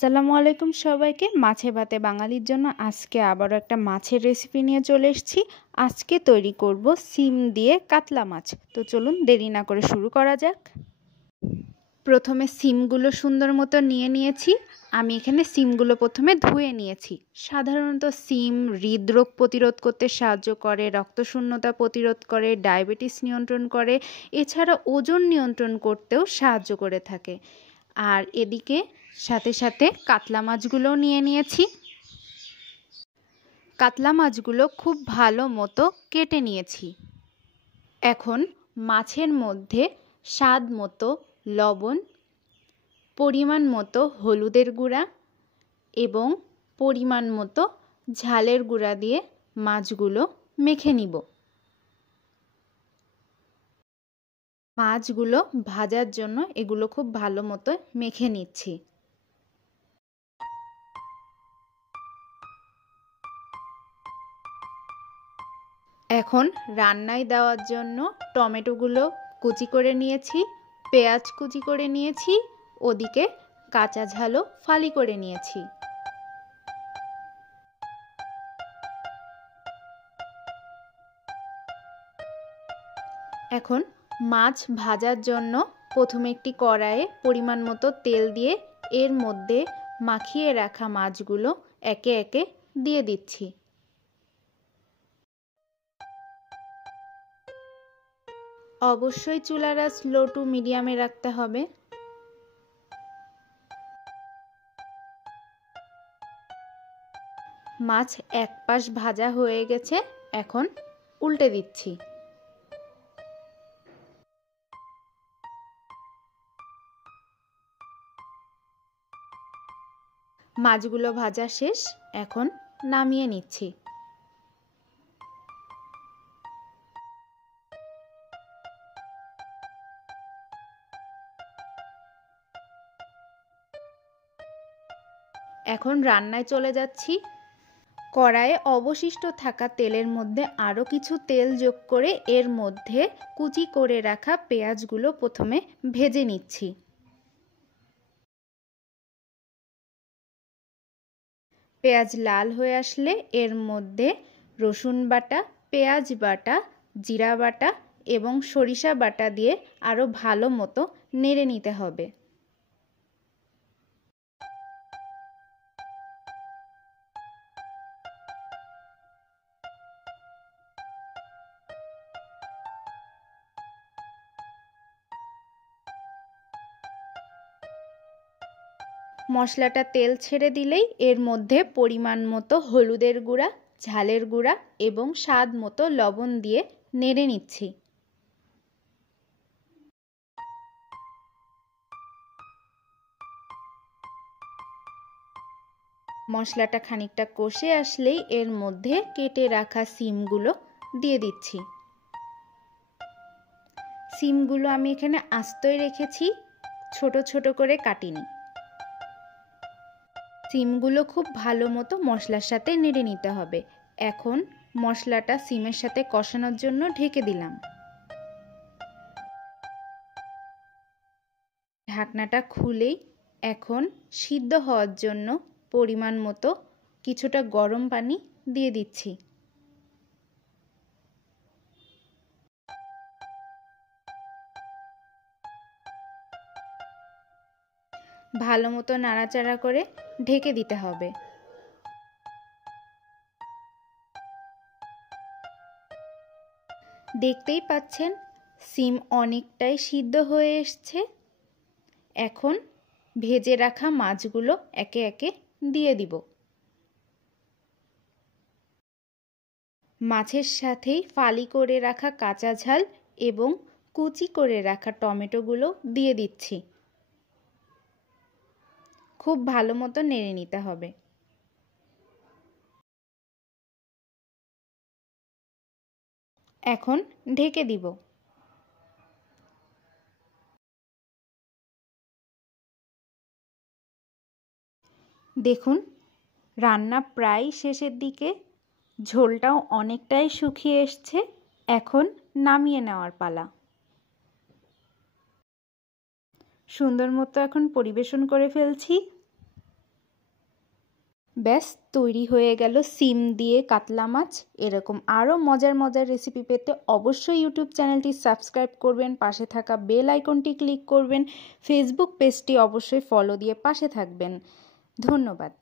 আসসালামু আলাইকুম সবাইকে। মাছে ভাতে বাঙালির জন্য আজকে আবারও একটা মাছের রেসিপি নিয়ে চলে এসেছি। আজকে তৈরি করব সিম দিয়ে কাতলা মাছ। তো চলুন দেরি না করে শুরু করা যাক। প্রথমে সিমগুলো সুন্দর মতো নিয়েছি। আমি এখানে সিমগুলো প্রথমে ধুয়ে নিয়েছি। সাধারণত সিম হৃদরোগ প্রতিরোধ করতে সাহায্য করে, রক্তশূন্যতা প্রতিরোধ করে, ডায়াবেটিস নিয়ন্ত্রণ করে, এছাড়া ওজন নিয়ন্ত্রণ করতেও সাহায্য করে থাকে। আর এদিকে সাথে সাথে কাতলা মাছগুলোও নিয়েছি। কাতলা মাছগুলো খুব ভালো মতো কেটে নিয়েছি। এখন মাছের মধ্যে স্বাদ মতো লবণ, পরিমাণ মতো হলুদের গুঁড়া এবং পরিমাণ মতো ঝালের গুঁড়া দিয়ে মাছগুলো মেখে নিব। মাছগুলো ভাজার জন্য এগুলো খুব ভালো মতো মেখে নিচ্ছি। এখন রান্নায় দেওয়ার জন্য টমেটোগুলো কুচি করে নিয়েছি, পেঁয়াজ কুচি করে নিয়েছি, ওদিকে কাঁচা ঝালও ফালি করে নিয়েছি। এখন মাছ ভাজার জন্য প্রথমে একটি কড়াইয়ে পরিমাণ মতো তেল দিয়ে এর মধ্যে মাখিয়ে রাখা মাছগুলো একে একে দিয়ে দিচ্ছি। অবশ্যই চুলার আঁচ লো টু মিডিয়ামে রাখতে হবে। মাছ এক পাশ ভাজা হয়ে গেছে, এখন উল্টে দিচ্ছি। মাছগুলো ভাজা শেষ, এখন নামিয়ে নিচ্ছি। এখন রান্নায় চলে যাচ্ছি। কড়াইয়ে অবশিষ্ট থাকা তেলের মধ্যে আরও কিছু তেল যোগ করে এর মধ্যে কুচি করে রাখা পেঁয়াজগুলো প্রথমে ভেজে নিচ্ছি। পেঁয়াজ লাল হয়ে আসলে এর মধ্যে রসুন বাটা, পেঁয়াজ বাটা, জিরা বাটা এবং সরিষা বাটা দিয়ে আরও ভালো মতো নেড়ে নিতে হবে। মশলাটা তেল ছেড়ে দিলেই এর মধ্যে পরিমাণ মতো হলুদের গুঁড়া, ঝালের গুঁড়া এবং স্বাদ মতো লবণ দিয়ে নেড়ে নিচ্ছি। মশলাটা খানিকটা কষে আসলেই এর মধ্যে কেটে রাখা সিমগুলো দিয়ে দিচ্ছি। সিমগুলো আমি এখানে আস্তই রেখেছি, ছোট ছোট করে কাটিনি। সিমগুলো খুব ভালো মতো মশলার সাথে নেড়ে নিতে হবে। এখন মশলাটা সিমের সাথে কষানোর জন্য ঢেকে দিলাম। ঢাকনাটা খুলেই এখন সিদ্ধ হওয়ার জন্য পরিমাণ মতো কিছুটা গরম পানি দিয়ে দিচ্ছি। ভালো মতো নাড়াচাড়া করে ঢেকে দিতে হবে। দেখতেই পাচ্ছেন সিম অনেকটাই সিদ্ধ হয়ে এসছে। এখন ভেজে রাখা মাছগুলো একে একে দিয়ে দিব। মাছের সাথেই ফালি করে রাখা কাঁচা ঝাল এবং কুচি করে রাখা টমেটোগুলো দিয়ে দিচ্ছি। খুব ভালো মতো নেড়ে নিতে হবে। এখন ঢেকে দিব। দেখুন রান্না প্রায় শেষের দিকে, ঝোলটাও অনেকটাই শুকিয়ে এসছে। এখন নামিয়ে নেওয়ার পালা। সুন্দর মতো এখন পরিবেশন করে ফেলছি। ব্যাস তৈরি হয়ে গেল সিম দিয়ে কাতলা মাছ। এরকম আরও মজার মজার রেসিপি পেতে অবশ্যই ইউটিউব চ্যানেলটি সাবস্ক্রাইব করবেন, পাশে থাকা বেল আইকনটি ক্লিক করবেন, ফেসবুক পেজটি অবশ্যই ফলো দিয়ে পাশে থাকবেন। ধন্যবাদ।